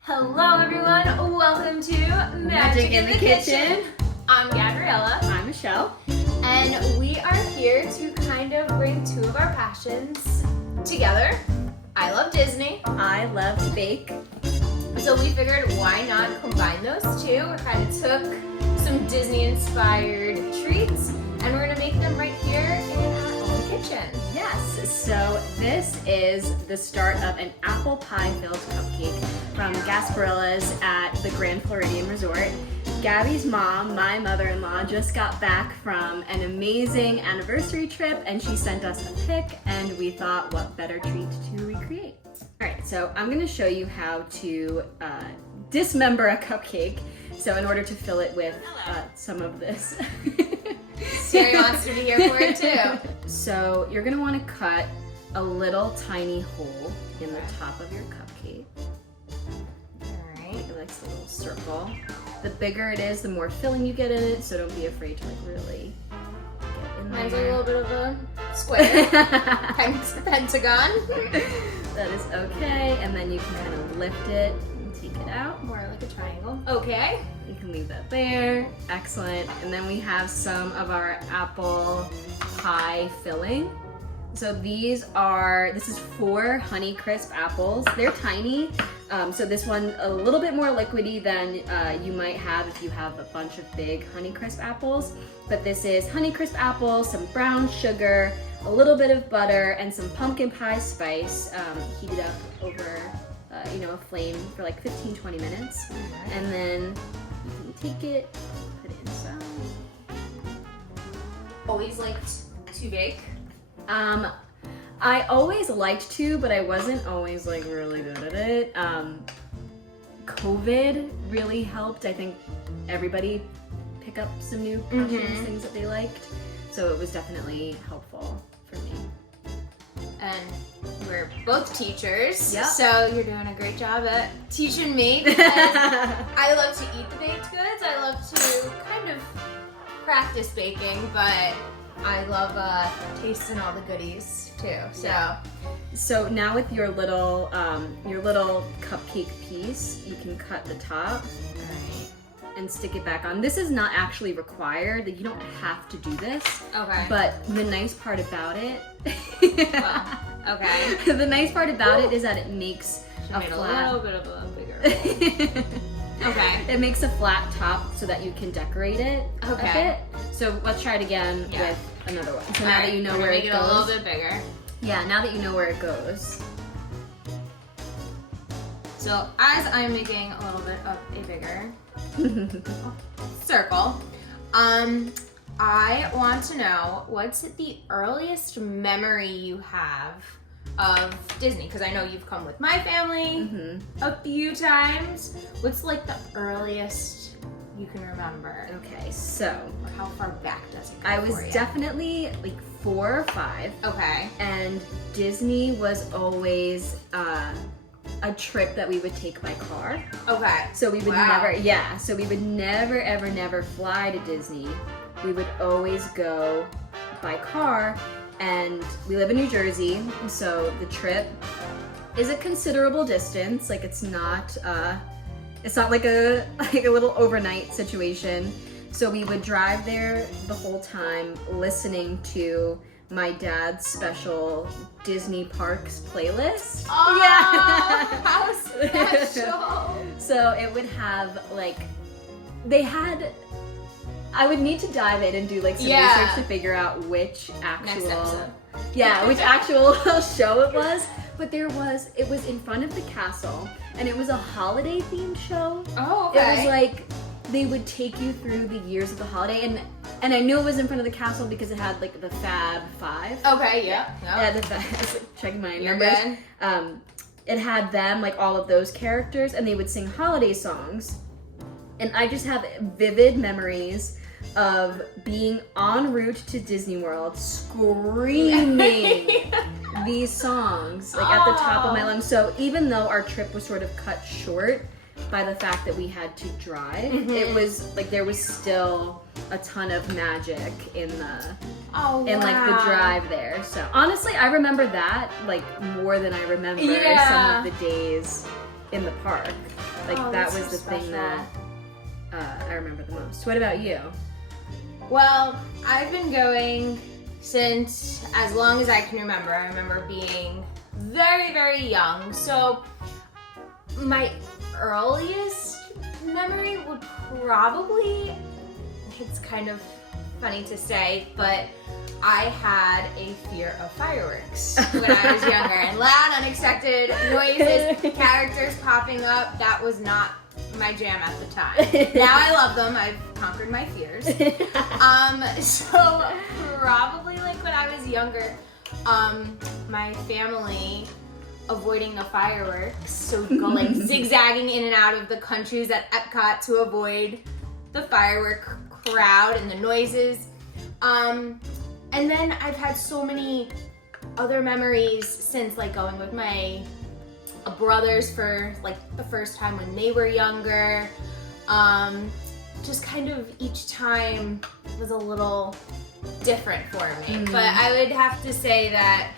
Hello everyone, welcome to Magic in the Kitchen. I'm Gabriella. I'm Michelle. And we are here to kind of bring two of our passions together. I love Disney. I love to bake. So we figured why not combine those two. We kind of took some Disney inspired treats and we're gonna make them right here in our own kitchen. Yes, so this is the start of an apple pie filled cupcake from Gasparilla's at the Grand Floridian Resort. Gabby's mom, my mother-in-law, just got back from an amazing anniversary trip and she sent us a pic and we thought what better treat to recreate. All right, so I'm gonna show you how to dismember a cupcake. So in order to fill it with some of this. Siri wants to be here for it too. So you're gonna wanna cut a little tiny hole in the top of your cupcake. Alright. It likes a little circle. The bigger it is, the more filling you get in it, so don't be afraid to like really get in there. Mine's a little bit of a square. Pentagon. That is okay, and then you can kind of lift it and take it out. More like a triangle. Okay. You can leave that there. Excellent. And then we have some of our apple pie filling. So this is 4 Honeycrisp apples. They're tiny. So this one a little bit more liquidy than you might have if you have a bunch of big Honeycrisp apples. But this is Honeycrisp apples, some brown sugar, a little bit of butter, and some pumpkin pie spice heated up over a flame for like 15-20 minutes. And then you can take it, put it inside. Always liked to bake. I always liked to, but I wasn't always like really good at it. COVID really helped. I think everybody pick up some new passions, things that they liked. So it was definitely helpful for me. And we're both teachers, yep. So you're doing a great job at teaching me because I love to eat the baked goods. I love to kind of practice baking, but I love tasting all the goodies too. So now with your little cupcake piece, you can cut the top and stick it back on. This is not actually required. Like, you don't have to do this. Okay. But the nice part about it, well, okay. The nice part about it is that it makes a little bit of a bigger. Okay. It makes a flat top so that you can decorate it a bit. So let's try it again with another one. So now that you know where it goes. Make it a little bit bigger. Yeah, now that you know where it goes. So as I'm making a little bit of a bigger circle, I want to know what's the earliest memory you have of Disney? Because I know you've come with my family a few times. What's like the earliest you can remember? Okay, so Or how far back does it go? I was for you? definitely like 4 or 5. Okay. And Disney was always a trip that we would take by car. Okay. So we would never fly to Disney. We would always go by car, and we live in New Jersey, so the trip is a considerable distance. Like it's not like a little overnight situation. So we would drive there the whole time listening to my dad's special Disney Parks playlist. Oh, yeah. How special. So it would have like, I would need to dive in and do like some research to figure out which actual show it was. But it was in front of the castle, and it was a holiday themed show. Oh, okay. It was like, they would take you through the years of the holiday, and I knew it was in front of the castle because it had like the Fab 5. Okay, yeah. Yeah, I was like checking my You're numbers. good. It had them, like all of those characters, and they would sing holiday songs. And I just have vivid memories of being en route to Disney World, screaming these songs like at the top of my lungs. So even though our trip was sort of cut short, by the fact that we had to drive. Mhm. It was like there was still a ton of magic in the like the drive there. So honestly, I remember that like more than I remember some of the days in the park. Like that was the thing that I remember the most. What about you? Well, I've been going since as long as I can remember. I remember being very, very young. So my earliest memory would probably, it's kind of funny to say, but I had a fear of fireworks when I was younger. And loud, unexpected noises, characters popping up, that was not my jam at the time. Now I love them. I've conquered my fears. So probably like when I was younger, my family avoiding the fireworks, so we'd go like zigzagging in and out of the countries at Epcot to avoid the firework crowd and the noises. And then I've had so many other memories since, like going with my brothers for like the first time when they were younger. Just kind of each time was a little different for me. But I would have to say that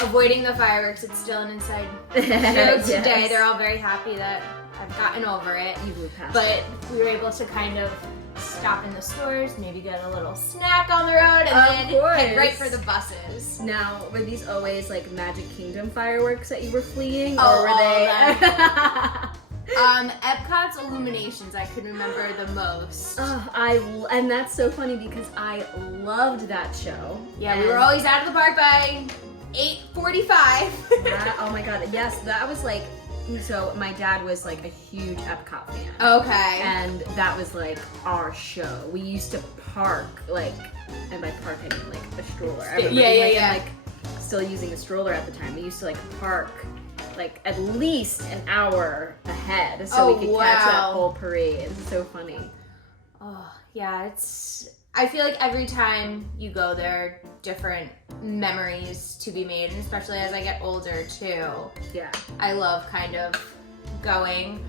avoiding the fireworks, it's still an inside joke today. They're all very happy that I've gotten over it. You moved past but we were able to kind of stop in the stores, maybe get a little snack on the road, and then head right for the buses. Now, were these always like Magic Kingdom fireworks that you were fleeing, Oh, or were they? Epcot's Illuminations I could remember the most. And that's so funny because I loved that show. Yeah, we were always out of the park by 8:45. Oh my god, yes, that was like, so my dad was like a huge Epcot fan. Okay. And that was like our show. We used to park like, and by park I mean like a stroller. I remember like still using a stroller at the time. We used to like park like at least an hour ahead so we could catch that whole parade. It's so funny. Oh, yeah, I feel like every time you go there, different memories to be made, and especially as I get older too. Yeah. I love kind of going.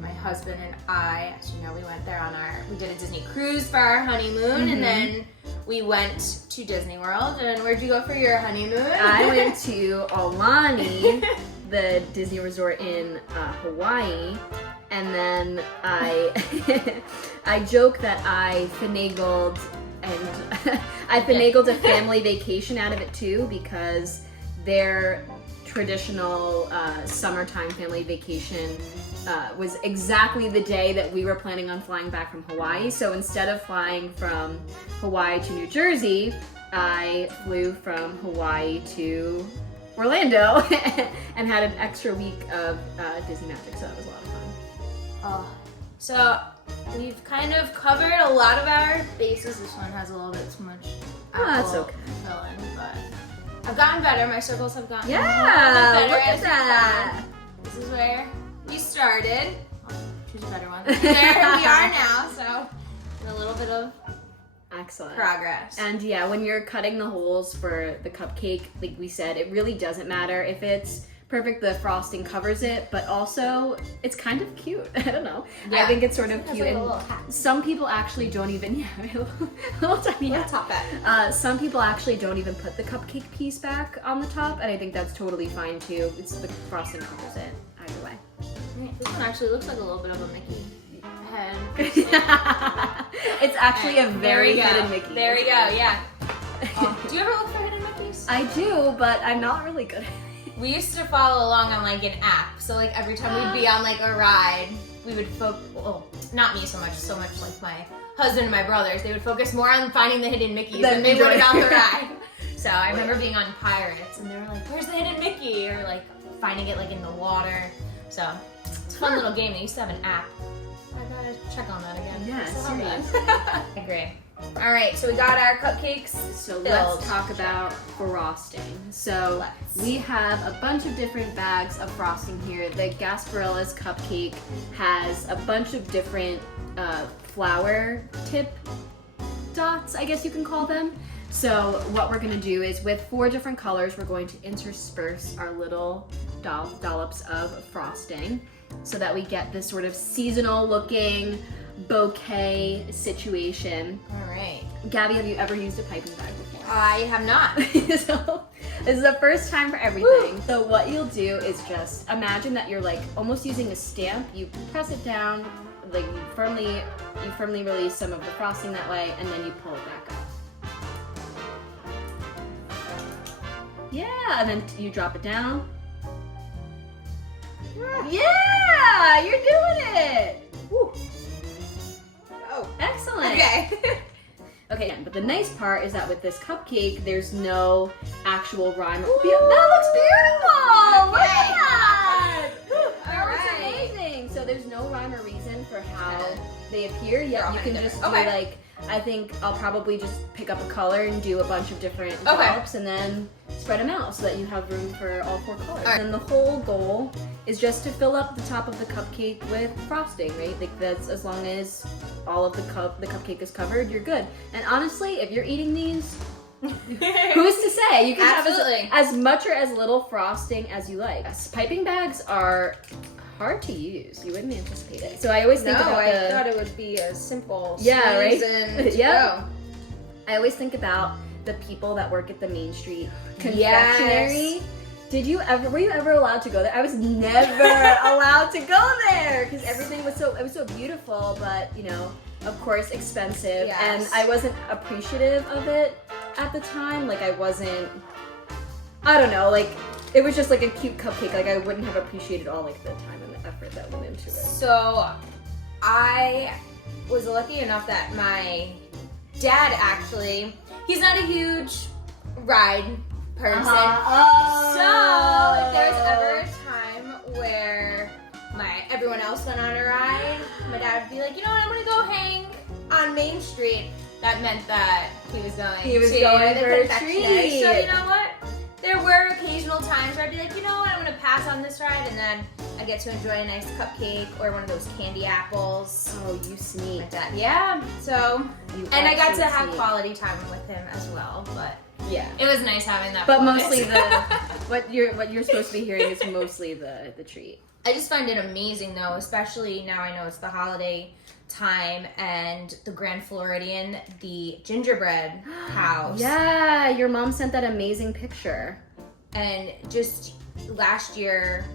My husband and I, as you know, we went there we did a Disney cruise for our honeymoon, and then we went to Disney World. And where'd you go for your honeymoon? I went to Aulani, the Disney resort in Hawaii. And then I joke that I finagled a family vacation out of it too, because their traditional summertime family vacation was exactly the day that we were planning on flying back from Hawaii. So instead of flying from Hawaii to New Jersey, I flew from Hawaii to Orlando and had an extra week of Disney Magic, so that was a lot of fun. So we've kind of covered a lot of our bases. This one has a little bit too much That's okay. filling, but I've gotten better. My circles have gotten a little Yeah, bit better. look at that. This is where we started. I'll choose a better one. There we are now, so a little bit of Excellent. progress. And yeah, when you're cutting the holes for the cupcake, like we said, it really doesn't matter if it's perfect, the frosting covers it, but also it's kind of cute. I don't know. Yeah. I think it's sort of cute. Like a And little hat. some people actually don't even, little tiny hat. Top hat. Some people actually don't even put the cupcake piece back on the top, and I think that's totally fine too. It's the frosting covers it either way. This one actually looks like a little bit of a Mickey head. It's actually a very hidden Mickey. There we go, yeah. Do you ever look for hidden Mickeys? I do, but I'm not really good at it. We used to follow along on like an app, so like every time we'd be on like a ride, we would not me so much like my husband and my brothers, they would focus more on finding the hidden Mickeys than they would about the ride. So I remember being on Pirates and they were like, where's the hidden Mickey? Or like finding it like in the water. So it's a fun little game. They used to have an app. I gotta check on that again. Yeah, seriously. I agree. All right, so we got our cupcakes. So filled. let's talk about frosting. So we have a bunch of different bags of frosting here. The Gasparilla's cupcake has a bunch of different flower tip dots, I guess you can call them. So what we're gonna do is with 4 different colors, we're going to intersperse our little dollops of frosting. so that we get this sort of seasonal looking bouquet situation. All right. Gabby, have you ever used a piping bag before? I have not. So this is the first time for everything. Woo. So what you'll do is just imagine that you're like almost using a stamp. You press it down, like you firmly release some of the frosting that way, and then you pull it back up. Yeah, and then you drop it down. Yeah, you're doing it. Woo. Oh, excellent. Okay. Okay, but the nice part is that with this cupcake, there's no actual rhyme. That looks beautiful! Look at that! That looks amazing. So there's no rhyme or reason for how they appear. Yet you can just do like, I think I'll probably just pick up a color and do a bunch of different envelopes and then spread them out so that you have room for all 4 colors. And the whole goal is just to fill up the top of the cupcake with frosting, right? Like that's as long as all of the cupcake is covered, you're good. And honestly, if you're eating these, who's to say? You can have as much or as little frosting as you like. Piping bags are hard to use. You wouldn't anticipate it. So I always think about I thought it would be a simple right? And yeah. I always think about the people that work at the Main Street confectionery. Yes. Were you ever allowed to go there? I was never allowed to go there because everything was so beautiful, but you know, of course, expensive. Yes. And I wasn't appreciative of it at the time. Like I don't know, like it was just like a cute cupcake. Like I wouldn't have appreciated all like the time and the effort that went into it. So I was lucky enough that my dad actually, he's not a huge ride person. So if there's ever a time where everyone else went on a ride, my dad would be like, you know what, I'm gonna go hang on Main Street. That meant that he was going for a treat. So you know what? There were occasional times where I'd be like, you know what, I'm gonna pass on this ride, and then I get to enjoy a nice cupcake or one of those candy apples. Oh, you sneak. Like that. Yeah. So, and I got to have quality time with him as well, but yeah, it was nice having that. But bonus. mostly what you're supposed to be hearing is mostly the treat. I just find it amazing though, especially now I know it's the holiday time and the Grand Floridian, the gingerbread house. Yeah, your mom sent that amazing picture. And just last year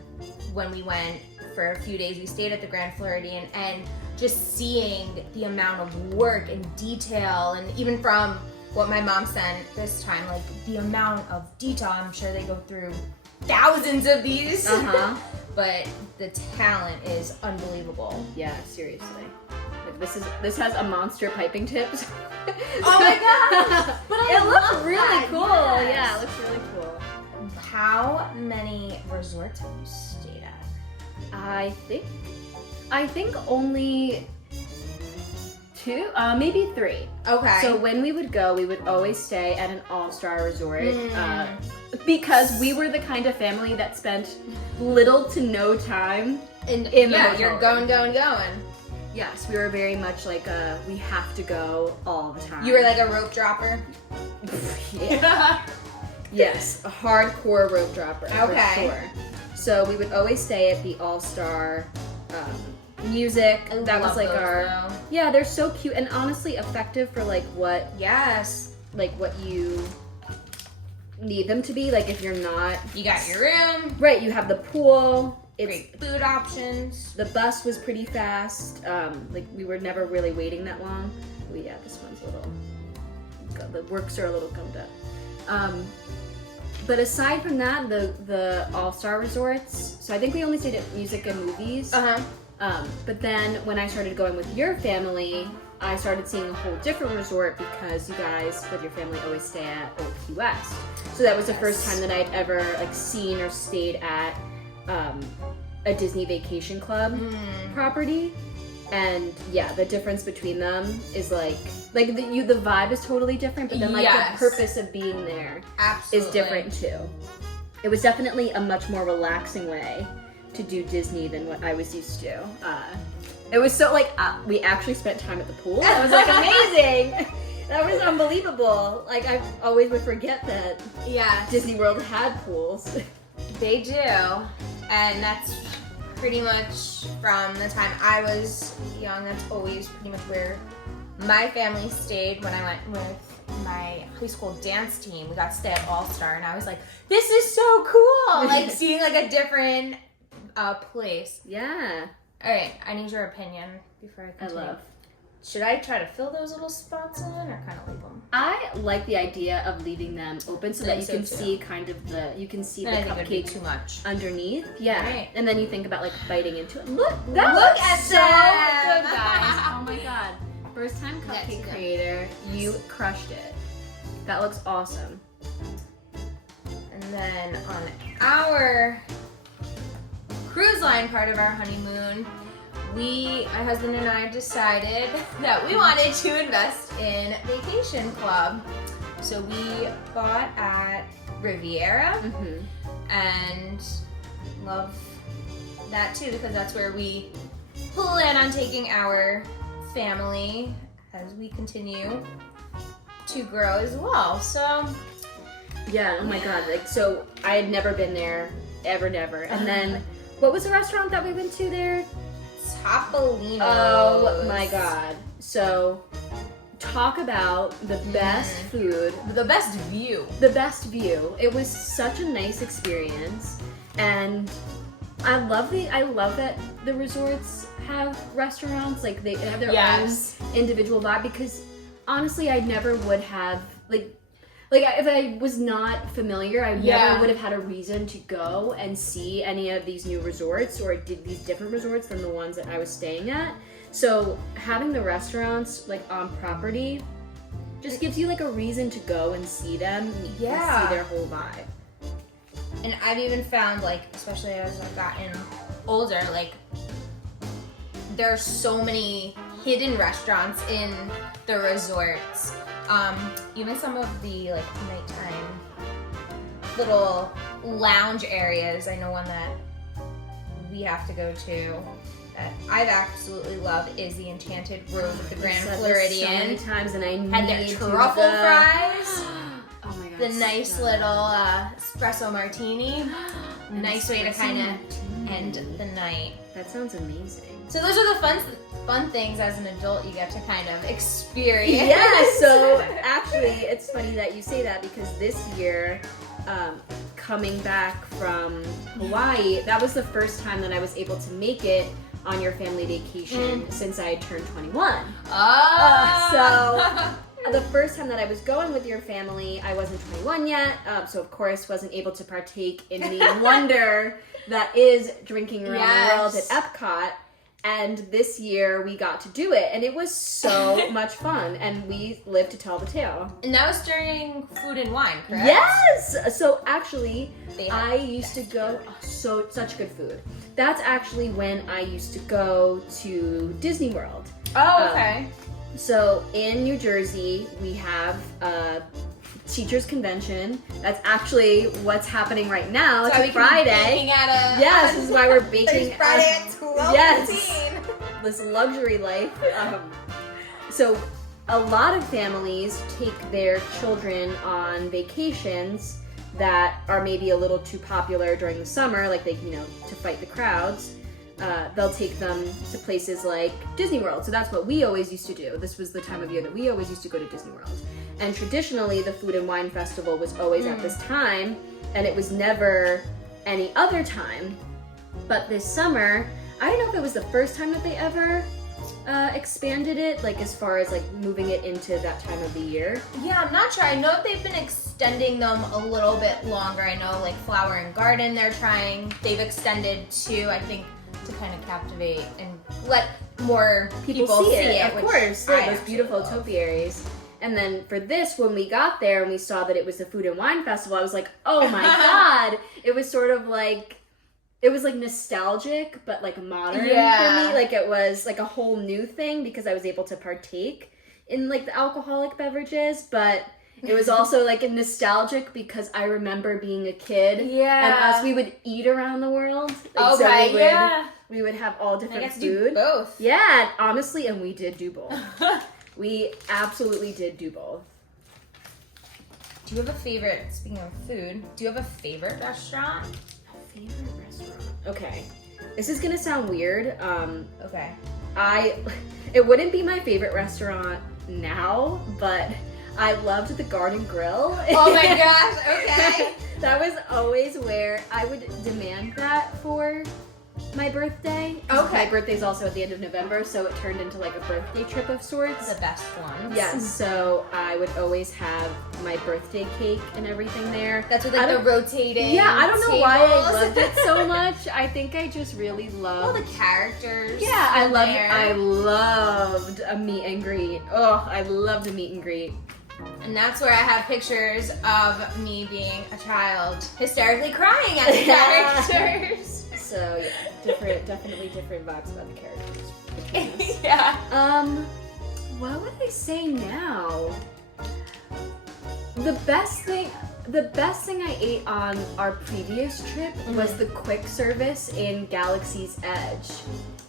when we went for a few days, we stayed at the Grand Floridian, and just seeing the amount of work and detail, and even from what my mom sent this time, like the amount of detail, I'm sure they go through thousands of these. But the talent is unbelievable. Yeah, seriously. This has a monster piping tip. Oh my gosh! But it looks really cool. Yes. Yeah, it looks really cool. How many resorts have you stayed at? I think only 2, maybe 3. Okay. So when we would go, we would always stay at an all-star resort. Because we were the kind of family that spent little to no time in the hotel you're room. going. Yes, we were very much like we have to go all the time. You were like a rope dropper? Yeah. Yes, a hardcore rope dropper, for sure. So we would always stay at the all-star music. That was like yeah, they're so cute and honestly effective for like what you need them to be. Like if you're not, you got your room, right? You have the pool. Great food options. The bus was pretty fast. Like we were never really waiting that long. Oh yeah, this one's the works are a little gummed up. But aside from that, the all-star resorts. So I think we only stayed at music and movies. But then when I started going with your family, I started seeing a whole different resort because you guys with your family always stay at Old Key West. So that was the first time that I'd ever like seen or stayed at a Disney Vacation Club property. And yeah, the difference between them is like the vibe is totally different, but then like the purpose of being there is different too. It was definitely a much more relaxing way to do Disney than what I was used to. It was so like we actually spent time at the pool. That was like amazing. That was unbelievable. Like I always would forget that Disney World had pools. They do, and that's pretty much from the time I was young, that's always pretty much where my family stayed. When I went with my high school dance team, we got to stay at All Star, and I was like, this is so cool! Like seeing like a different place. Yeah. All right, I need your opinion before I continue. Should I try to fill those little spots in or kind of leave them? I like the idea of leaving them open so that you can see kind of the cupcake too much underneath. Yeah. Right. And then you think about like biting into it. Look at so them. good, guys. Oh my god. First time cupcake creator, you crushed it. That looks awesome. And then on our cruise line part of our honeymoon, my husband and I decided that we wanted to invest in Vacation Club. So we bought at Riviera and love that too, because that's where we plan on taking our family as we continue to grow as well. So yeah, oh my god, like, so I had never been there, never. And then, what was the restaurant that we went to there? Topolino's. Oh my god. So, talk about the best food. The best view. The best view. It was such a nice experience. And I love that the resorts have restaurants. Like, they have their own individual vibe, because honestly, I never would have, like if I was not familiar, I never would have had a reason to go and see any of these new resorts or these different resorts than the ones that I was staying at. So having the restaurants like on property just gives you like a reason to go and see them and see their whole vibe. And I've even found, like, especially as I've gotten older, like, there are so many hidden restaurants in the resorts. Even some of the like nighttime little lounge areas. I know one that we have to go to that I've absolutely loved is the Enchanted Room with the Grand Floridian. So many times, and I had their truffle fries. Oh my god! The nice little espresso martini. Nice way to kind of end the night. That sounds amazing. So those are the fun things as an adult you get to kind of experience. Yeah, so actually it's funny that you say that, because this year, coming back from Hawaii, that was the first time that I was able to make it on your family vacation since I had turned 21. So the first time that I was going with your family, I wasn't 21 yet, so of course wasn't able to partake in the wonder that is drinking around the world at Epcot. And this year we got to do it, and it was so much fun, and we lived to tell the tale. And that was during Food and Wine, correct? Yes! So actually, I used to go, such good food. That's actually when I used to go to Disney World. Oh, okay. So in New Jersey, we have a teachers convention. That's actually what's happening right now. So it's Friday. Yes, this is why we're baking. Friday at 12:15. Yes, this luxury life. So a lot of families take their children on vacations that are maybe a little too popular during the summer, like to fight the crowds. They'll take them to places like Disney World. So that's what we always used to do. This was the time of year that we always used to go to Disney World. And traditionally, the Food and Wine Festival was always at this time, and it was never any other time. But this summer, I don't know if it was the first time that they ever expanded it, like as far as like moving it into that time of the year. Yeah, I'm not sure. I know they've been extending them a little bit longer. I know like Flower and Garden, they've extended to, I think, to kind of captivate and let more people see it. Of course, those beautiful topiaries. And then for this, when we got there and we saw that it was the Food and Wine Festival, I was like, oh my god! It was sort of like, it was like nostalgic, but like modern for me. Like it was like a whole new thing because I was able to partake in like the alcoholic beverages, but it was also like nostalgic because I remember being a kid. Yeah. And as we would eat around the world. Like, we would have all different food. Do both. Yeah, honestly, and we did do both. We absolutely did do both. Do you have a favorite, speaking of food, do you have a favorite restaurant? A favorite restaurant? Okay. This is gonna sound weird. Okay. It wouldn't be my favorite restaurant now, but I loved the Garden Grill. Oh my gosh, okay. That was always where I would demand that for my birthday. Okay. My birthday's also at the end of November, so it turned into like a birthday trip of sorts. The best ones. Yes, so I would always have my birthday cake and everything there. That's with like the rotating I don't know why I tables. loved it so much. I think I just really loved all the characters. Yeah, I there. loved a meet and greet. Oh, I loved a meet and greet. And that's where I have pictures of me being a child, hysterically crying at the characters. So yeah, definitely different vibes about the characters. Yeah. What would I say now? The best thing I ate on our previous trip was the quick service in Galaxy's Edge.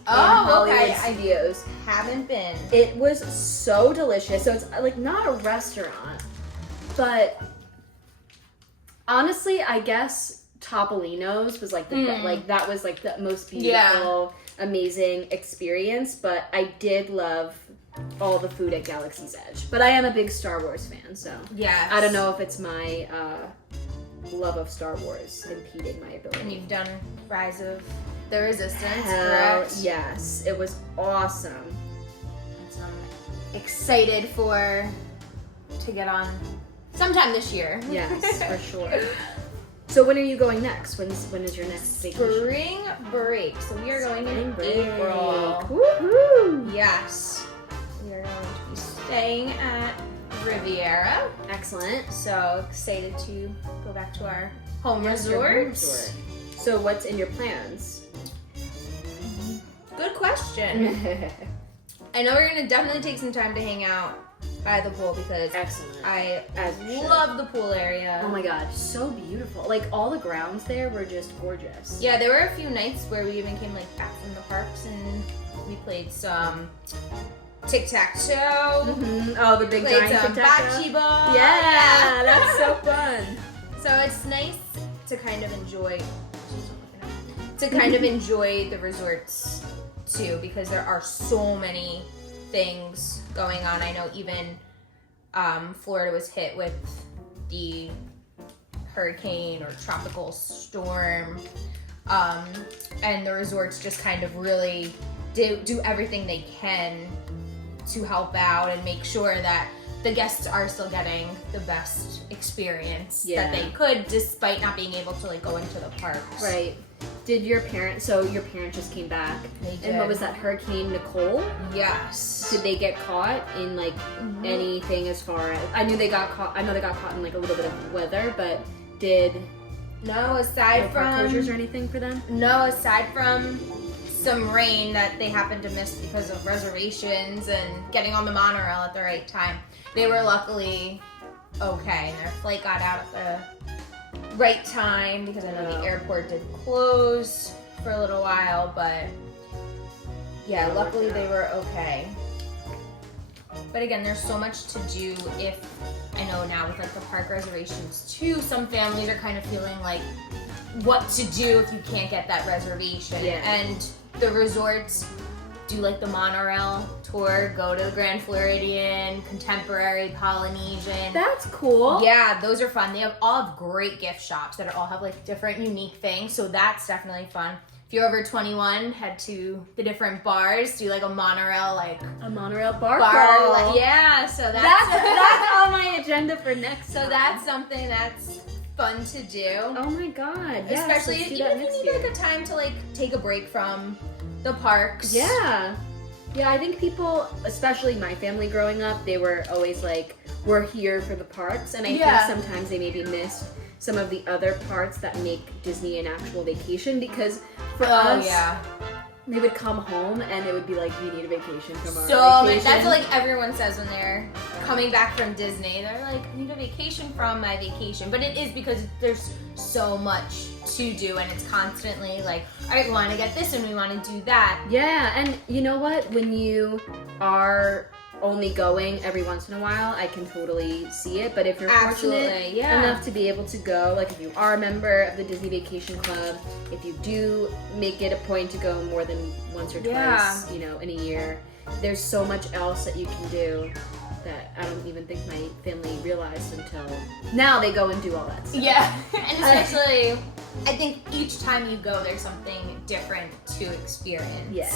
Oh, okay. I Studios. Haven't been. It was so delicious. So it's like not a restaurant, but honestly, I guess Topolino's was like that was like the most beautiful, amazing experience. But I did love all the food at Galaxy's Edge. But I am a big Star Wars fan, so yes. I don't know if it's my love of Star Wars impeding my ability. And you've done Rise of the Resistance, Hell correct? yes, it was awesome. So I'm excited to get on sometime this year. Yes, for sure. So when are you going next? When is your next vacation? Spring break. So we are going in break. April. Woohoo! Yes. We are going to be staying at Riviera. Excellent. So excited to go back to our home Your home resort. resort. So what's in your plans? Good question. I know we're going to definitely take some time to hang out by the pool because Excellent. I As you should. love the pool area. Oh my god, so beautiful. Like all the grounds there were just gorgeous. Yeah, there were a few nights where we even came like back from the parks and we played some tic-tac-toe. Oh, the big Played giant some tic-tac-toe. bocce ball. Yeah, that's so fun. So it's nice to kind of enjoy the resorts too, because there are so many things going on. I know even Florida was hit with the hurricane or tropical storm, and the resorts just kind of really do everything they can to help out and make sure that the guests are still getting the best experience that they could, despite not being able to like go into the parks. Right. Did your parents just came back? They did. And what was that, Hurricane Nicole? Yes. Did they get caught in like anything as far as, I know they got caught in like a little bit of weather, but did No, aside park from closures or anything for them? No, aside from some rain that they happened to miss because of reservations and getting on the monorail at the right time, they were luckily okay. Their flight got out at the right time because I know the airport did close for a little while, but yeah, luckily they were okay. But again, there's so much to do. If I know now with like the park reservations too, some families are kind of feeling like what to do if you can't get that reservation. Yeah. And the resorts do like the monorail tour, go to the Grand Floridian, Contemporary, Polynesian. That's cool. Yeah, those are fun. They all have great gift shops that all have like different unique things, so that's definitely fun. If you're over 21, head to the different bars, do like a monorail A monorail bar bar. crawl. Yeah, so that's That's on my agenda for next so time. that's something that's fun to do. Oh my god. Yes, Especially let's do even that if next you need year. like a time to like take a break from the parks. Yeah. Yeah, I think people, especially my family growing up, they were always like, we're here for the parks. And I think sometimes they maybe missed some of the other parts that make Disney an actual vacation, because for us, they would come home and it would be like, we need a vacation from our vacation. That's what like everyone says when they're coming back from Disney. They're like, I need a vacation from my vacation. But it is because there's so much to do and it's constantly like, all right, we want to get this and we want to do that. Yeah, and you know what? When you are only going every once in a while, I can totally see it. But if you're fortunate enough to be able to go, like if you are a member of the Disney Vacation Club, if you do make it a point to go more than once or twice, you know, in a year, there's so much else that you can do that I don't even think my family realized until now. They go and do all that stuff. Yeah, and especially, I think each time you go, there's something different to experience. Yeah.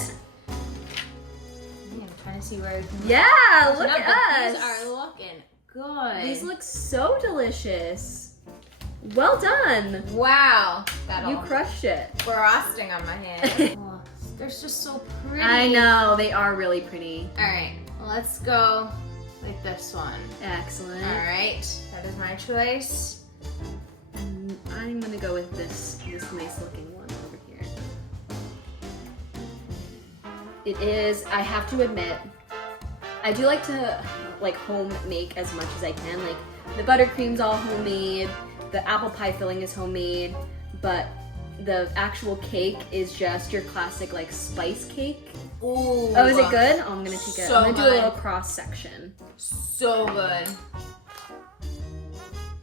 I'm trying to see where I can... Yeah, look at us. These are looking good. These look so delicious. Well done. Wow. You crushed it. Frosting on my hand. Oh, they're just so pretty. I know, they are really pretty. All right, let's go with this one. Excellent. All right, that is my choice. I'm gonna go with this nice looking one over here. It is, I have to admit, I do like to like home make as much as I can. Like the buttercream's all homemade, the apple pie filling is homemade, but the actual cake is just your classic like spice cake. Ooh. Oh, is it good? Oh, I'm gonna take it. So I'm gonna do a good. little cross section. So good.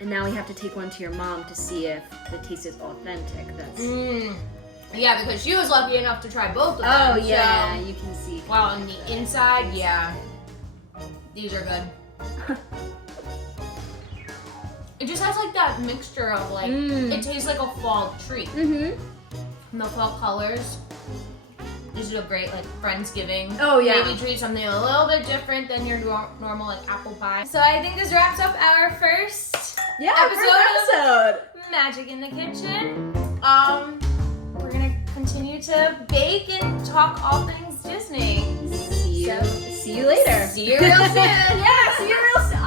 And now we have to take one to your mom to see if the taste is authentic. That's Yeah, because she was lucky enough to try both of them. oh yeah, so. you can see. Wow, on the inside, yeah, these are good. It just has like that mixture of like, it tastes like a fall treat. And the fall colors. This is a great like Friendsgiving. Oh yeah. Maybe treat something a little bit different than your normal like apple pie. So I think this wraps up our first episode of Magic in the Kitchen. We're gonna continue to bake and talk all things Disney. See you later. See you real soon. Yeah, see you real soon.